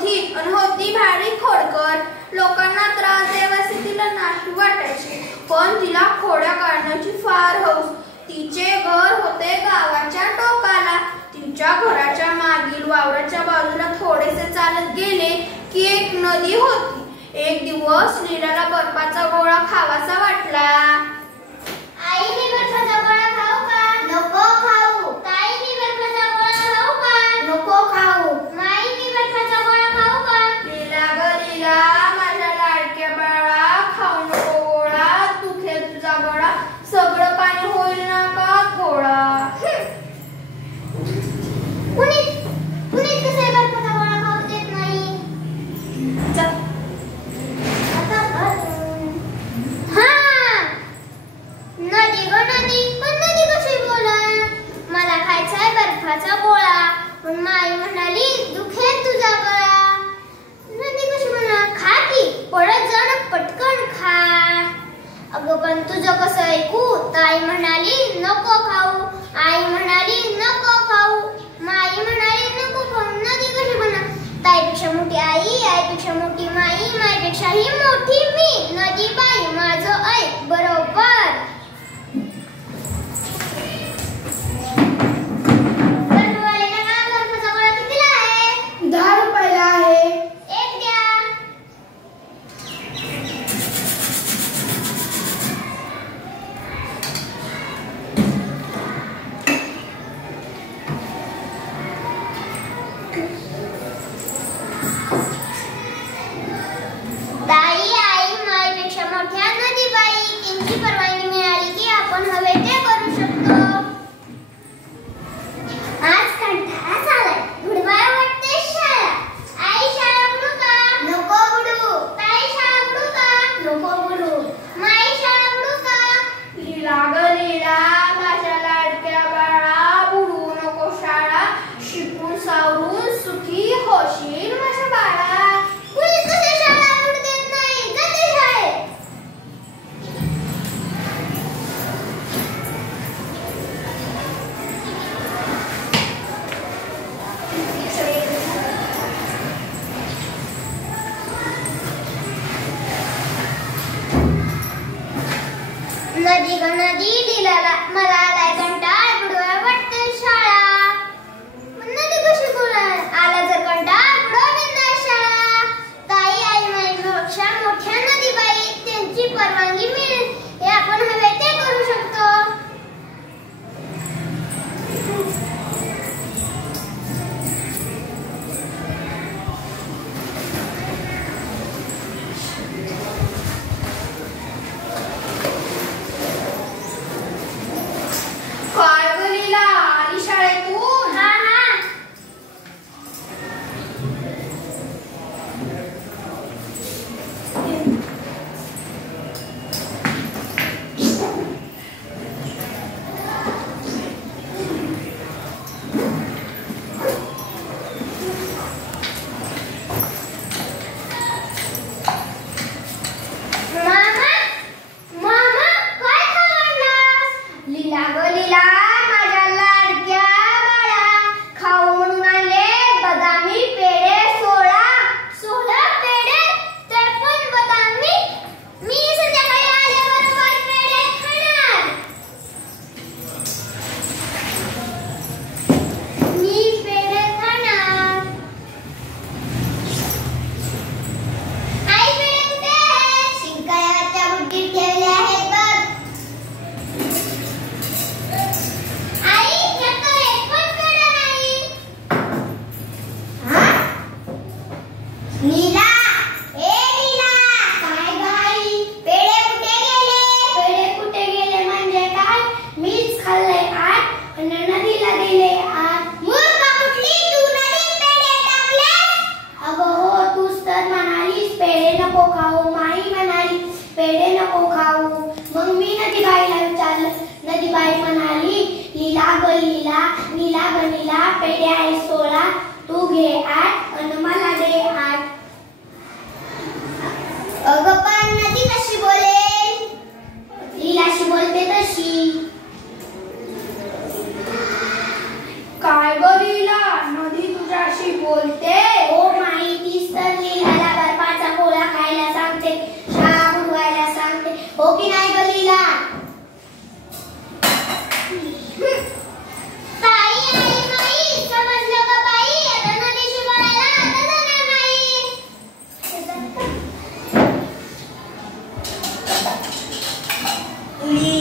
होती आणि होती भारी खोडकर. लोकांना त्रास देवासे तिला नाही वाटायचे, पण तिला खोड्या काढण्याची फार हौस. तिचे घर होते गावाच्या टोकाला. तिच्या घराच्या मागील वावराच्या बाजूला थोडेसे चालत गेले की एक नदी होती. एक दिवस लीलाला बर्फाचा गोळा खावासा वाटला. आई, मी बर्फाचा गोळा खाऊ का? नको खाऊ. ताई, मी बर्फाचा गोळा खाऊ का? नको खाऊ. माई, मी बर्फाचा गोळा खाऊ का? लीला ग लीला, माझ्या लाडक्या बाळा, खाऊ नको गोळा. तू खेळ तुझा गोळा, सगळं पाणी होईल ना का गोळा. कुणीच कसं बर्फाचा गोळा खाऊ देत नाही. नदी गो नदी, पण नदी कशी बोला? मला खायचा आहे बर्फाचा गोळा. पण माई म्हणाली दुखेल तुझा गळा. नदी कशी म्हणा खा की, पळत जाणं पटकन खा. अगं पण तुझं कसं ऐकू? ताई म्हणाली नको खाऊ. आई म्हणाली नको खाऊ. माई म्हणाली नको खाऊ. नदी कशी म्हणा? ताईपेक्षा मोठी आई, आईपेक्षा मोठी माई, माईपेक्षाही मोठी मी. नदी बाई माझं ऐक बरोबर. बर्फवाल्याला का बर्फाचा गोळा कितीला आहे? 10 रुपयाला आहे. एक द्या. ताई, आई, माईपेक्षा मोठ्या नदीबाई, त्यांची परवानगी मिळाली की आपण हवे ते करू शकतो. आज कंटाळा आलाय, बुडवायला वाटते शाळा. आई, शाळा बुडू का? नको बुडू. ताई, शाळा बुडू का? नको बुडू. माई, शाळा बुडू का? लीला ग लीला, माझ्या लाडक्या बाळा, बुडू नको शाळा. शिकून सावरून सुखी होशील माझ्या बाळा. कुणीच कसे शाळा बुडू देत नाही. जाते शाळेत. नदी ग नदी, लीलाला मला आलाय कंटाळ, बुडवायला वाटते शाळा. नदी कशी बोलाय? आला जर कंटाळ, बुडव बिंदास शाळा. ताई, आई, माईपेक्षा मोठ्या नदीबाई, त्यांची परवानगी मिळेल हे आपण हवे ते करू शकतो. काय ग लीला, आली शाळेतून? हा हा. मामा, मामा, काय खावडलास? लीला ग लीला, माझ्या लाडक्या बाळा, खाऊ म्हणून आणले बदामी पेढे 16 पेढे? ते पण बदामी? मी संध्याकाळी आल्याबरोबर पेढे खाणार. मी पेढे खाणार. आई, पेढे कुठे आहेत? शिंकाळ्याच्या बुट्टीत ठेवले आहेत बघ. आई, यात तर एक पण पेढा नाही. नीला, ए नीला, काय गाई? पेढे कुठे गेले? पेढे कुठे गेले म्हणजे काय? मीच खाल्ले आज आणि नदीला दिले आज. मूर्ख कुठली, तू नदीत पेढे टाकले? अगं हो, तूच तर म्हणालीस पेढे नको खाऊ. माई म्हणाली पेढे नको खाऊ. मग मी नदीबाईला विचारलं. नदीबाई म्हणाली लीला ग लीला, नीला ग नीला, पेढे आहे 16, तू घे 8 आणि मला दे 8. अगं पण नदी कशी बोलेल? लीलाशी बोलते तशी. काय ग लीला, नदी तुझ्याशी बोलते? ओ माई, ती बोलली